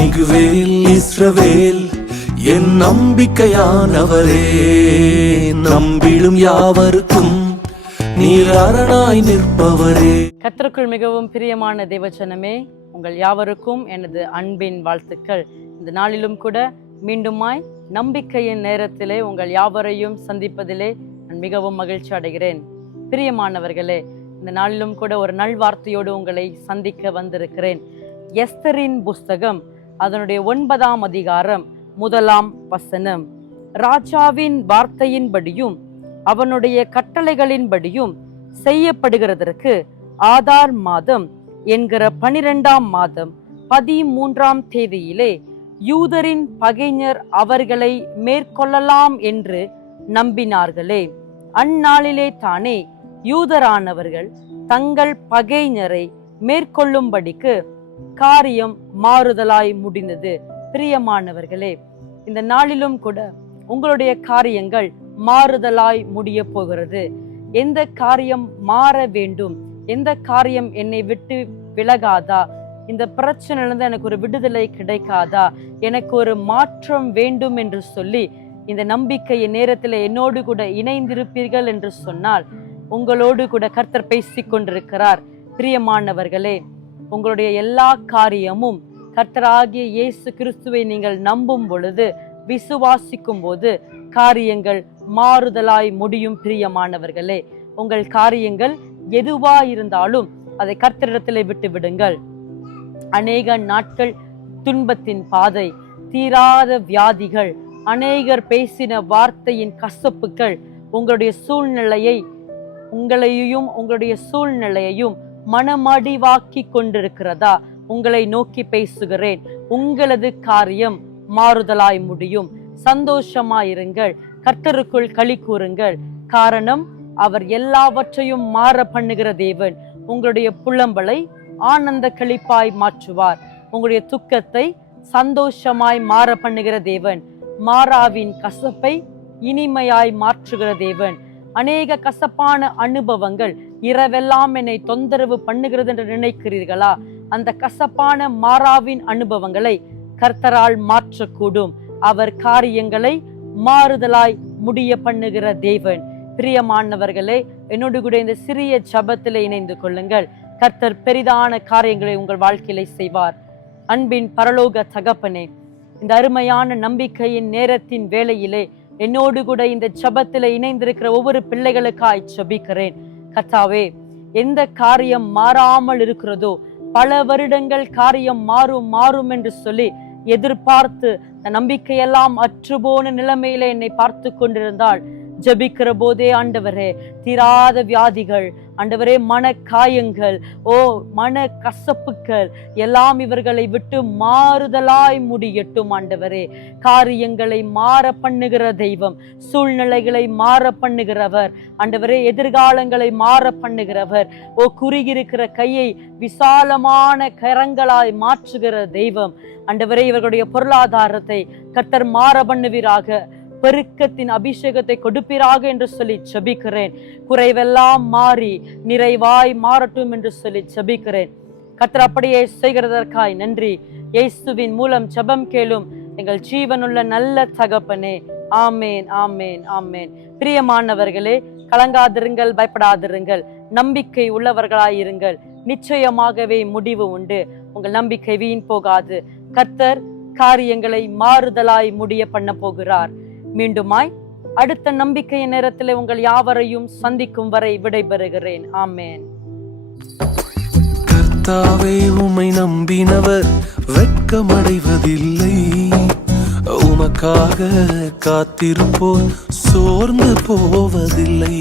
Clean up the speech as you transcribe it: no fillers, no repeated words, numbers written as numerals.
மிகுவேல் இஸ்ரவேல் என் நம்பிக்கையானவரே, நம்பிடும் யாவருக்கும் நீர் அரணாய் நிற்பவரே. கர்த்தருக்குள் மிகவும் பிரியமான தேவச்சனமே, உங்கள் யாவருக்கும் எனது அன்பின் வாழ்த்துக்கள். இந்த நாளிலும் கூட மீண்டுமாய் நம்பிக்கையின் நேரத்திலே உங்கள் யாவரையும் சந்திப்பதிலே நான் மிகவும் மகிழ்ச்சி அடைகிறேன். பிரியமானவர்களே, இந்த நாளிலும் கூட ஒரு நல்வார்த்தையோடு உங்களை சந்திக்க வந்திருக்கிறேன். எஸ்தரின் புஸ்தகம் அதனுடைய 9ஆம் அதிகாரம் 1ஆம் வசனம். ராஜாவின் வார்த்தையின்படியும் அவனுடைய கட்டளைகளின்படியும் செய்யப்படுகிறதற்கு ஆதார் மாதம் என்கிற 12ஆம் மாதம் 13ஆம் தேதியிலே யூதரின் பகைஞர் அவர்களை மேற்கொள்ளலாம் என்று நம்பினார்களே. அந்நாளிலே தானே யூதரானவர்கள் தங்கள் பகைஞரை மேற்கொள்ளும்படிக்கு காரியம் மாறுதலாய் முடிந்தது. பிரியமானவர்களே, இந்த நாளிலும் கூட உங்களுடைய காரியங்கள் மாறுதலாய் முடிய போகிறது. எந்த காரியம் மாற வேண்டும், எந்த காரியம் என்னை விட்டு விலகாதா, இந்த பிரச்சனையிலிருந்து எனக்கு ஒரு விடுதலை கிடைக்காதா, எனக்கு ஒரு மாற்றம் வேண்டும் என்று சொல்லி இந்த நம்பிக்கையின் நேரத்தில் என்னோடு கூட இணைந்திருப்பீர்கள் என்று சொன்னால் உங்களோடு கூட கர்த்தர் பேசிக் கொண்டிருக்கிறார். பிரியமானவர்களே, உங்களுடைய எல்லா காரியமும் கர்த்தராகிய இயேசு கிறிஸ்துவை நீங்கள் நம்பும் பொழுது, விசுவாசிக்கும் போது காரியங்கள் மாறுதலாய் முடியும். பிரியமானவர்களே, உங்கள் காரியங்கள் எதுவா இருந்தாலும் அதை கர்த்தரிடத்திலே விட்டு விடுங்கள். அநேக நாட்கள் துன்பத்தின் பாதை, தீராத வியாதிகள், அநேகர் பேசின வார்த்தையின் கசப்புகள் உங்களுடைய சூழ்நிலையையும் மனமடிவாக்கி கொண்டிருக்கிறதா? உங்களை நோக்கி பேசுகிறேன். உங்களது காரியம் மாறுதலாய் முடியும். சந்தோஷமாயிருங்கள், கர்த்தருக்குள் களி கூறுங்கள். காரணம், அவர் எல்லாவற்றையும் மாற பண்ணுகிற தேவன். உங்களுடைய புலம்பலை ஆனந்த களிப்பாய் மாற்றுவார். உங்களுடைய துக்கத்தை சந்தோஷமாய் மாற பண்ணுகிற தேவன். மாறாவின் கசப்பை இனிமையாய் மாற்றுகிற தேவன். அநேக கசப்பான அனுபவங்கள் இரவெல்லாம் என்னை தொந்தரவு பண்ணுகிறது என்று நினைக்கிறீர்களா? அந்த கசப்பான மாறாவின் அனுபவங்களை கர்த்தரால் மாற்றக்கூடும். அவர் காரியங்களை மாறுதலாய் முடிய பண்ணுகிற தேவன். பிரியமானவர்களே, என்னோடு கூட இந்த சிறிய ஜெபத்திலே இணைந்து கொள்ளுங்கள். கர்த்தர் பெரிதான காரியங்களை உங்கள் வாழ்க்கையிலே செய்வார். அன்பின் பரலோக தகப்பனே, இந்த அருமையான நம்பிக்கையின் நேரத்தின் வேளையிலே என்னோடு கூட இந்த ஜெபத்திலே இணைந்திருக்கிற ஒவ்வொரு பிள்ளைகளுக்காய் ஜெபிக்கிறேன். கர்த்தாவே, எந்த காரியம் மாறாமல் இருக்கிறதோ, பல வருடங்கள் காரியம் மாறும் என்று சொல்லி எதிர்பார்த்து நம்பிக்கையெல்லாம் அற்றுப்போன நிலைமையில என்னை பார்த்து கொண்டிருந்தால், ஜெபிக்கிற போதே ஆண்டவரே, தீராத வியாதிகள், ஆண்டவரே, மன காயங்கள், மன கசப்புகள் எல்லாம் இவர்களை விட்டு மாறுதலாய் முடியட்டும். ஆண்டவரே, காரியங்களை மாற பண்ணுகிற தெய்வம், சூழ்நிலைகளை மாற பண்ணுகிறவர். ஆண்டவரே, எதிர்காலங்களை மாற பண்ணுகிறவர். குறுகியிருக்கிற கையை விசாலமான கரங்களாய் மாற்றுகிற தெய்வம். ஆண்டவரே, இவர்களுடைய பொருளாதாரத்தை கர்த்தர் மாற பண்ணுவீராக. பெருக்கத்தின் அபிஷேகத்தை கொடுப்பீராக என்று சொல்லி ஜெபிக்கிறேன். குறைவெல்லாம் மாறி நிறைவாய் மாறட்டும் என்று சொல்லி ஜெபிக்கிறேன். கர்த்தர் அப்படியே செய்கிறதற்காய் நன்றி. இயேசுவின் மூலம் ஜெபம் கேளும் எங்கள் ஜீவனுள்ள நல்ல தகப்பனே. ஆமேன், ஆமேன், ஆமேன். பிரியமானவர்களே, கலங்காதிருங்கள், பயப்படாதிருங்கள், நம்பிக்கை உள்ளவர்களாயிருங்கள். நிச்சயமாகவே முடிவு உண்டு. உங்கள் நம்பிக்கை வீண் போகாது. கர்த்தர் காரியங்களை மாறுதலாய் முடிய பண்ண போகிறார். மீண்டுமாய் அடுத்த நம்பிக்கையின் நேரத்தில் உங்கள் யாவரையும் சந்திக்கும் வரை விடைபெறுகிறேன். ஆமேன். கர்த்தாவே, உம்மை நம்பினவர் வெட்கமடைவதில்லை. உமக்காக காத்திருப்போர் சோர்ந்து போவதில்லை.